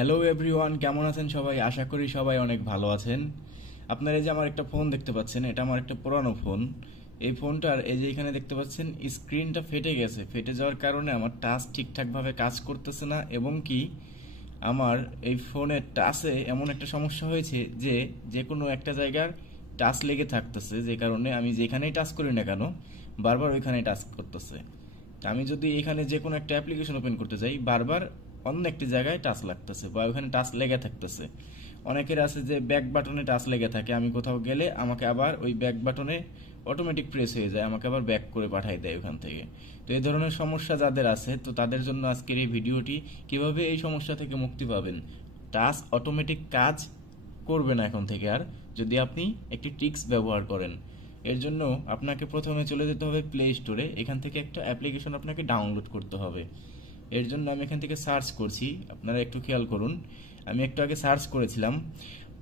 Hello everyone, কেমন আছেন সবাই? আশা করি সবাই অনেক ভালো আছেন। আপনারা এই যে আমার একটা ফোন দেখতে পাচ্ছেন, এটা আমার একটা পুরানো ফোন। এই ফোনটার এই যে এখানে দেখতে পাচ্ছেন স্ক্রিনটা ফেটে গেছে। ফেটে যাওয়ার কারণে আমার টাচ ঠিকঠাকভাবে কাজ করতেছে না, এবং কি আমার এই ফোনের টাচে এমন একটা সমস্যা হয়েছে যে যে কোনো একটা জায়গার টাচ লেগে থাকতেছে, যে কারণে আমি যেখানেই টাচ করি না কেন বারবার ওইখানেই টাচ করতেছে। আমি যদি এখানে যে কোনো একটা অ্যাপ্লিকেশন ওপেন করতে যাই, বারবার অন্য একটি জায়গায় টাচ লাগতেছে বা ওখানে টাচ লেগে থাকতেছে। অনেকের আছে যে ব্যাক বাটনে টাচ লেগে থাকে, আমি কোথাও গেলে আমাকে আবার ওই ব্যাক বাটনে অটোমেটিক প্রেস হয়ে যায়, আমাকে আবার ব্যাক করে পাঠিয়ে দেয় ওখান থেকে। তো এই ধরনের সমস্যা যাদের আছে, তো তাদের জন্য আজকের এই ভিডিওটি, কিভাবে এই সমস্যা থেকে মুক্তি পাবেন। টাচ অটোমেটিক কাজ করবে না এখন থেকে আর, যদি আপনি একটি ট্রিক্স ব্যবহার করেন। এর জন্য আপনাকে প্রথমে চলে যেতে হবে প্লে স্টোরে। এখান থেকে একটা অ্যাপ্লিকেশন আপনাকে ডাউনলোড করতে হবে। এর জন্য আমি এখান থেকে সার্চ করছি, আপনারা একটু খেয়াল করুন। আমি একটু আগে সার্চ করেছিলাম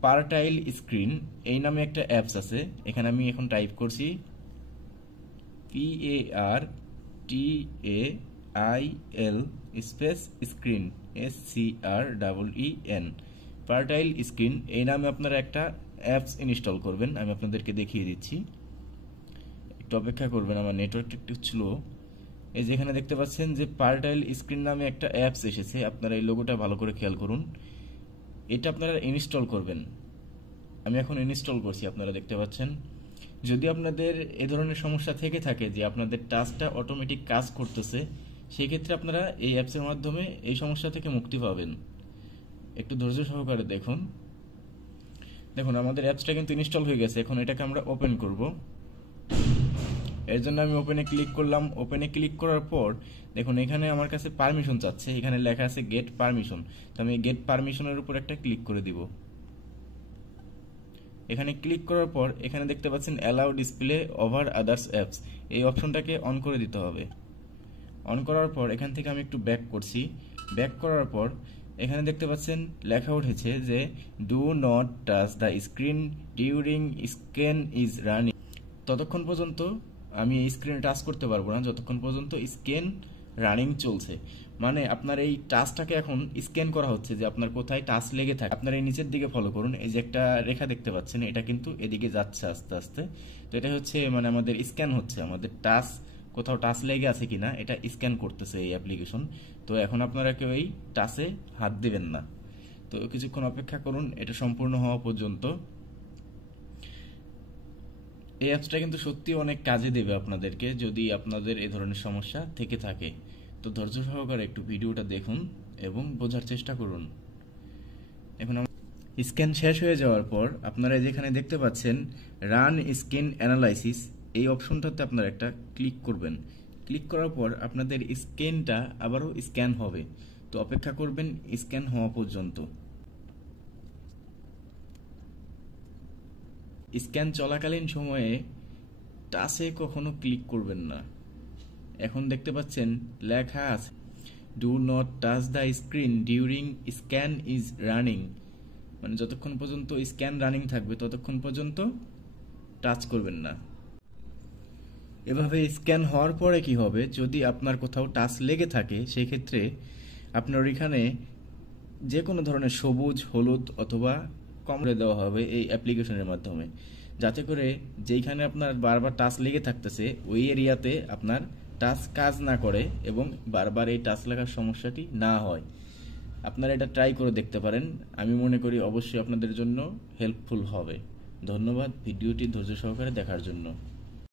পারটাইল স্ক্রিন, এই নামে একটা অ্যাপস আছে। এখানে আমি এখন টাইপ করছি PARTAIL space screen, SCREEN, partial screen. এই নামে আপনারা একটা অ্যাপস ইনস্টল করবেন। আমি আপনাদেরকে দেখিয়ে দিচ্ছি, একটু অপেক্ষা করবেন, আমার নেটওয়ার্কটা একটু স্লো। এই যেখানে দেখতে পাচ্ছেন যে পারটাইল স্ক্রিন নামে একটা অ্যাপস এসেছে, আপনারা এই লোগোটা ভালো করে খেয়াল করুন। এটা আপনারা ইনস্টল করবেন। আমি এখন ইনস্টল করছি, আপনারা দেখতে পাচ্ছেন। যদি আপনাদের এ ধরনের সমস্যা থেকে থাকে যে আপনাদের টাচটা অটোমেটিক কাজ করতেছে, সেই ক্ষেত্রে আপনারা এই অ্যাপসের মাধ্যমে এই সমস্যা থেকে মুক্তি পাবেন। একটু ধৈর্য সহকারে দেখুন। দেখুন আমাদের অ্যাপসটা কিন্তু ইনস্টল হয়ে গেছে। এখন এটাকে আমরা ওপেন করব। এর জন্য আমি ওপেনে ক্লিক করলাম। ওপেনে ক্লিক করার পর দেখুন এখানে আমার কাছে পারমিশন চাচ্ছে, এখানে লেখা আছে গেট পারমিশন। তো আমি গেট পারমিশনের উপর একটা ক্লিক করে দিব। এখানে ক্লিক করার পর এখানে দেখতে পাচ্ছেন allow display over others apps, এই অপশনটাকে অন করে দিতে হবে। অন করার পর এখান থেকে আমি একটু ব্যাক করছি। ব্যাক করার পর এখানে দেখতে পাচ্ছেন লেখা উঠেছে যে do not touch the screen during scan is running. ততক্ষণ পর্যন্ত আমি এই স্ক্রিনে টাচ করতে পারবো না যতক্ষণ পর্যন্ত স্ক্যান রানিং চলছে। মানে আপনার এই টাচটাকে এখন স্ক্যান করা হচ্ছে যে আপনার কোথায় টাচ লেগে থাকে। আপনার এই নিচের দিকে ফলো করুন, এই যে একটা রেখা দেখতে পাচ্ছেন, এটা কিন্তু এদিকে যাচ্ছে আস্তে আস্তে। তো এটা হচ্ছে মানে আমাদের স্ক্যান হচ্ছে, আমাদের টাচ কোথাও টাচ লেগে আছে কিনা এটা স্ক্যান করতেছে এই অ্যাপ্লিকেশন। তো এখন আপনারা কেউ এই টাচে হাত দিবেন না। তো কিছুক্ষণ অপেক্ষা করুন এটা সম্পূর্ণ হওয়া পর্যন্ত। এই অ্যাপসটা কিন্তু সত্যি অনেক কাজে দেবে আপনাদেরকে, যদি আপনাদের এই ধরনের সমস্যা থেকে থাকে। তো ধৈর্য সহকারে একটু ভিডিওটা দেখুন এবং বোঝার চেষ্টা করুন। এখন স্ক্যান শেষ হয়ে যাওয়ার পর আপনারা যেখানে দেখতে পাচ্ছেন রান স্ক্যান অ্যানালাইসিস, এই অপশনটাতে আপনারা একটা ক্লিক করবেন। ক্লিক করার পর আপনাদের স্ক্যানটা আবারও স্ক্যান হবে। তো অপেক্ষা করবেন স্ক্যান হওয়া পর্যন্ত। স্ক্যান চলাকালীন সময়ে টাচে কখনো ক্লিক করবেন না। এখন দেখতে পাচ্ছেন লেখা আছে do not touch the screen during scan is running, মানে যতক্ষণ পর্যন্ত স্ক্যান রানিং থাকবে ততক্ষণ পর্যন্ত টাচ করবেন না। এভাবে স্ক্যান হওয়ার পরে কি হবে, যদি আপনার কোথাও টাচ লেগে থাকে সেই ক্ষেত্রে আপনার ওইখানে যে কোনো ধরনের সবুজ, হলুদ অথবা কমরে দেওয়া হবে এই অ্যাপ্লিকেশনের মাধ্যমে, যাতে করে যেইখানে আপনার বারবার টাচ লেগে থাকতেছে ওই এরিয়াতে আপনার টাচ কাজ না করে এবং বারবার এই টাচ লাগার সমস্যাটি না হয়। আপনারা এটা ট্রাই করে দেখতে পারেন, আমি মনে করি অবশ্যই আপনাদের জন্য হেল্পফুল হবে। ধন্যবাদ ভিডিওটি ধৈর্য সহকারে দেখার জন্য।